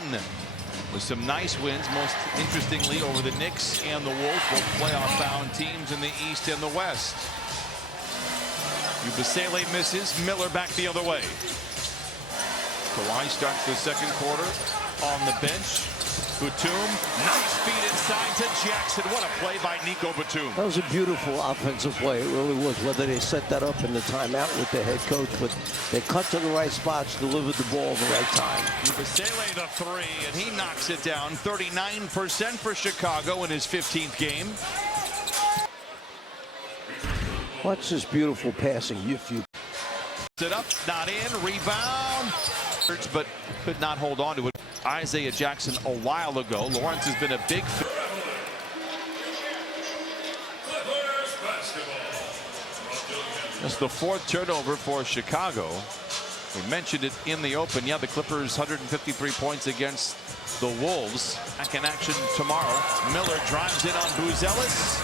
run with some nice wins, most interestingly over the Knicks and the Wolves, both playoff-bound teams in the East and the West. Yabusele misses, Miller back the other way. Kawhi starts the second quarter on the bench. Batum, nice feed inside to Jackson. What a play by Nico Batum. That was a beautiful offensive play. It really was. Whether they set that up in the timeout with the head coach, but they cut to the right spots, delivered the ball at the right time. Yabusele the three, and he knocks it down. 39% for Chicago in his 15th game. Watch this beautiful passing. If you Sit up, not in, rebound, but could not hold on to it. Isaiah Jackson a while ago. Lawrence has been a big. That's the fourth turnover for Chicago. We mentioned it in the open. Yeah, the Clippers 153 points against the Wolves. Back in action tomorrow. Miller drives in on Buzelis.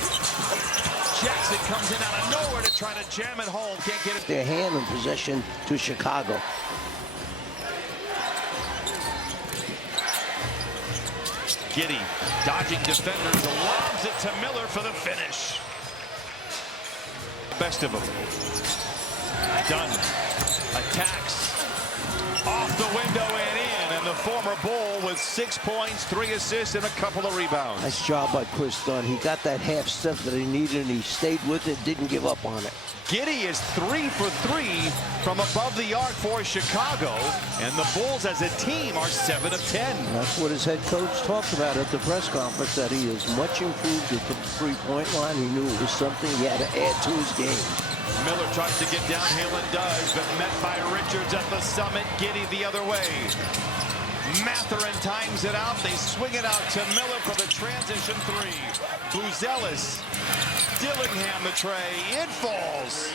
Jackson comes in out of nowhere to try to jam it home. Can't get it. their hand in possession to Chicago. Giddey dodging defenders, lobs it to Miller for the finish. Best of them. Dunn attacks off the window and in, and the former Bull with 6 points, 3 assists, and a couple of rebounds. Nice job by Chris Dunn. He got that half step that he needed, and he stayed with it, didn't give up on it. Giddey is 3 for 3 from above the arc for Chicago, and the Bulls as a team are 7 of 10. And that's what his head coach talked about at the press conference, that he is much improved at the three-point line. He knew it was something he had to add to his game. Miller tries to get downhill and does, but met by Richards at the summit. Giddey the other way. Mathurin times it out. They swing it out to Miller for the transition three. Buzelis, Dillingham the tray. It falls.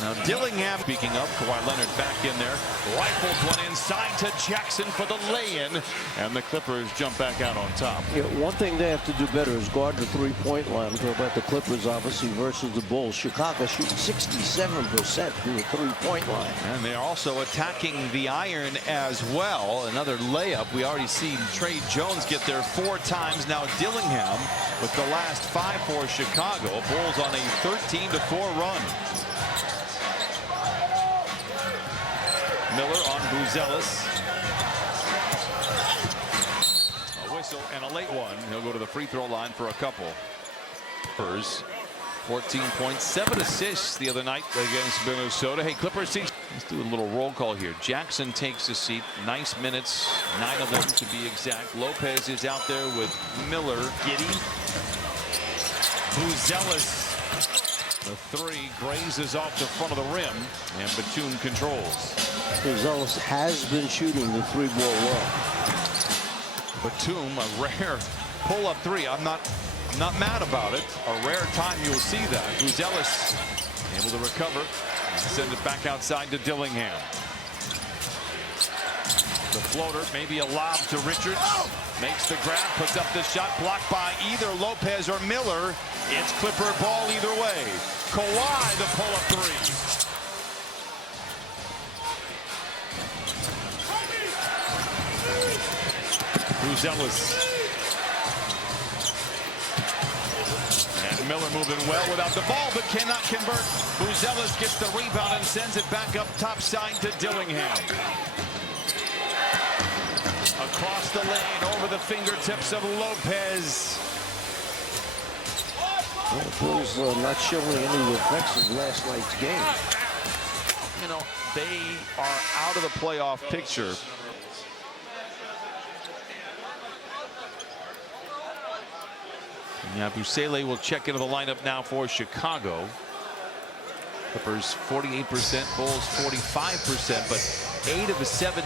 Now Dillingham, speaking of, Kawhi Leonard back in there. Rifles one inside to Jackson for the lay-in. And the Clippers jump back out on top. Yeah, one thing they have to do better is guard the three-point line. Talk about the Clippers, obviously, versus the Bulls. Chicago shooting 67% from the three-point line. And they're also attacking the iron as well. Another layup. We already seen Trey Jones get there 4 times. Now Dillingham with the last 5 for Chicago. Bulls on a 13-4 run. Miller on Buzelis. A whistle and a late one. He'll go to the free throw line for a couple. 14 points, 7 assists the other night against Minnesota. Hey, Clippers, let's do a little roll call here. Jackson takes a seat. Nice minutes, 9 of them to be exact. Lopez is out there with Miller. Giddey. Buzelis. The three grazes off the front of the rim, and Batum controls. Buzelis has been shooting the three-ball well. Batum, a rare pull-up three. I'm not mad about it. A rare time you'll see that. Buzelis able to recover and send it back outside to Dillingham. The floater, maybe a lob to Richards. Makes the grab, puts up the shot, blocked by either Lopez or Miller. It's Clipper ball either way. Kawhi the pull-up three. Buzelis. And Miller moving well without the ball, but cannot convert. Buzelis gets the rebound and sends it back up top side to Dillingham. Across the lane, over the fingertips of Lopez. Well, the Bulls not showing any effects of last night's game. You know, they are out of the playoff picture. Yabusele will check into the lineup now for Chicago. Clippers 48%, Bulls 45%, but 8 of the 17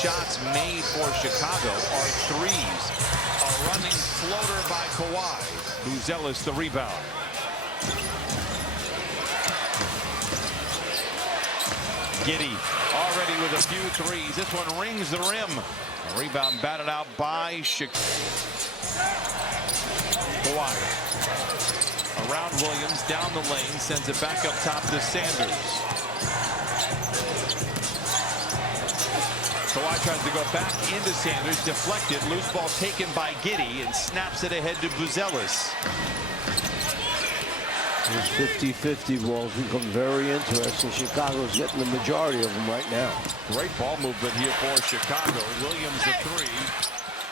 shots made for Chicago are threes. A running floater by Kawhi. Buzelis the rebound. Giddey already with a few threes. This one rings the rim. A rebound batted out by Chicago. Kawhi. Around Williams, down the lane, sends it back up top to Sanders. Kawhi tries to go back into Sanders, deflected, loose ball taken by Giddey, and snaps it ahead to Buzelis. These 50-50 balls become very interesting. Chicago's getting the majority of them right now. Great ball movement here for Chicago. Williams the three,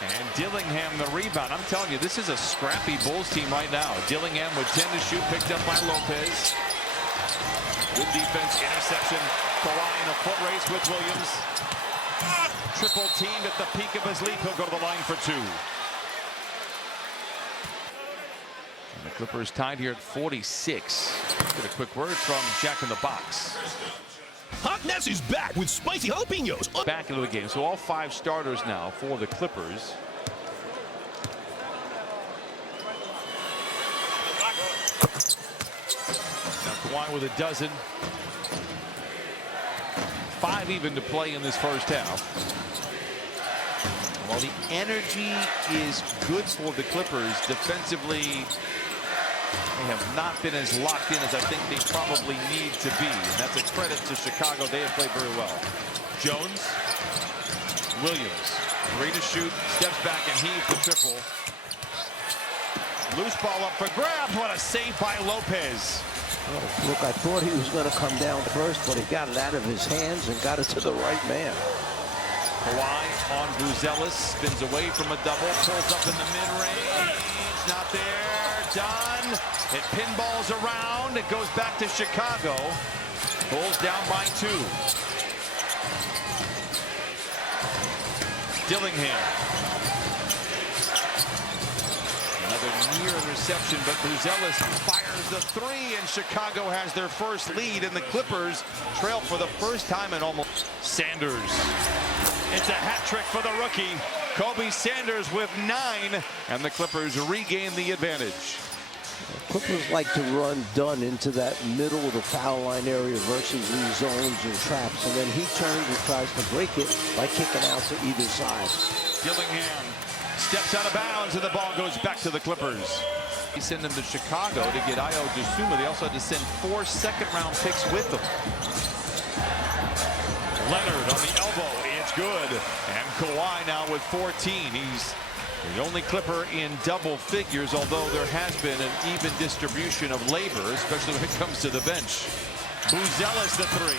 and Dillingham the rebound. I'm telling you, this is a scrappy Bulls team right now. Dillingham with 10 to shoot, picked up by Lopez. Good defense, interception. Kawhi in a foot race with Williams. Triple teamed at the peak of his leap. He'll go to the line for two. And the Clippers tied here at 46. Get a quick word from Jack in the Box. Hot Ness is back with spicy jalapenos. Back into the game. So all five starters now for the Clippers. Now Kawhi with a dozen. 5 even to play in this first half. While the energy is good for the Clippers, defensively they have not been as locked in as I think they probably need to be. And that's a credit to Chicago. They have played very well. Jones, Williams, 3 to shoot, steps back and heaves the triple. Loose ball up for grabs. What a save by Lopez. Oh, look, I thought he was going to come down first, but he got it out of his hands and got it to the right man. Kawhi on Buzelis, spins away from a double, pulls up in the mid-range. Not there. Done. It pinballs around. It goes back to Chicago. Bulls down by 2. Dillingham. Another near interception, but Buzelis fires the 3, and Chicago has their first lead, and the Clippers trail for the first time in almost. Sanders. It's a hat trick for the rookie. Kobe Sanders with 9, and the Clippers regain the advantage. Clippers like to run Dunn into that middle of the foul line area versus these zones and traps, and then he turns and tries to break it by kicking out to either side. Dillingham steps out of bounds, and the ball goes back to the Clippers. They send them to Chicago to get Ayo Dosunmu. They also had to send 4 second-round picks with them. Leonard on the elbow. It's good. And Kawhi now with 14. He's the only Clipper in double figures, although there has been an even distribution of labor, especially when it comes to the bench. Buzelis the 3.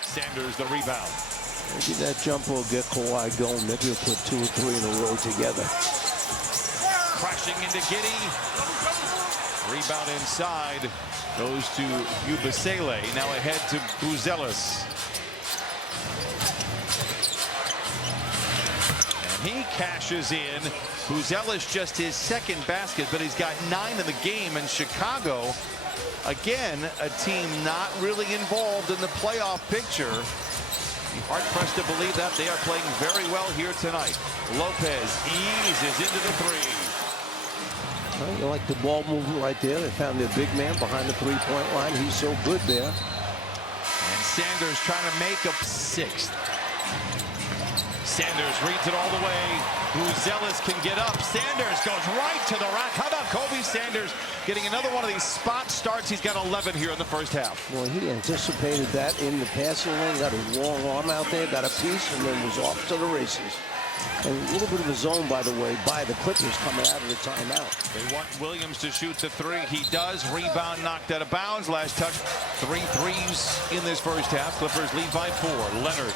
Sanders the rebound. Maybe that jumper will get Kawhi going. Maybe he'll put 2 or 3 in a row together. Crashing into Giddey. Rebound inside. Goes to Yabusele. Now ahead to Buzelis. And he cashes in. Buzelis just his second basket, but he's got 9 in the game. And Chicago, again, a team not really involved in the playoff picture. Hard-pressed to believe that. They are playing very well here tonight. Lopez eases into the 3. Well, you like the ball movement right there. They found their big man behind the 3-point line. He's so good there. And Sanders trying to make a 6th. Sanders reads it all the way. Buzelis can get up. Sanders goes right to the rack. How about Kobe Sanders getting another one of these spot starts? He's got 11 here in the first half. Well, he anticipated that in the passing lane. Got a long arm out there, got a piece, and then was off to the races. And a little bit of a zone, by the way, by the Clippers coming out of the timeout. They want Williams to shoot the 3. He does. Rebound knocked out of bounds. Last touch. 3 threes in this first half. Clippers lead by 4. Leonard.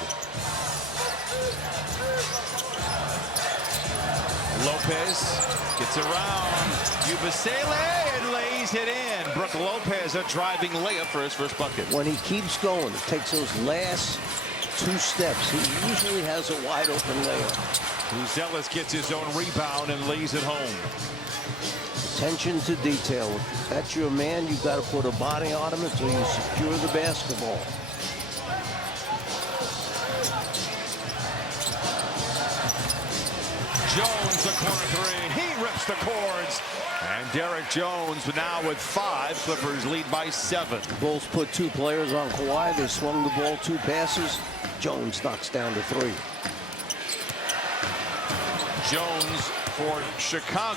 Lopez gets around. Yabusele and lays it in. Brook Lopez a driving layup for his first bucket. When he keeps going, it takes those last 2 steps. He usually has a wide open layup. Buzelis gets his own rebound and lays it home. Attention to detail. If that's your man, you've got to put a body on him until you secure the basketball. Jones, the corner 3. He rips the cords. And Derek Jones now with 5. Clippers lead by 7. Bulls put 2 players on Kawhi. They swung the ball 2 passes. Jones knocks down to 3. Jones for Chicago.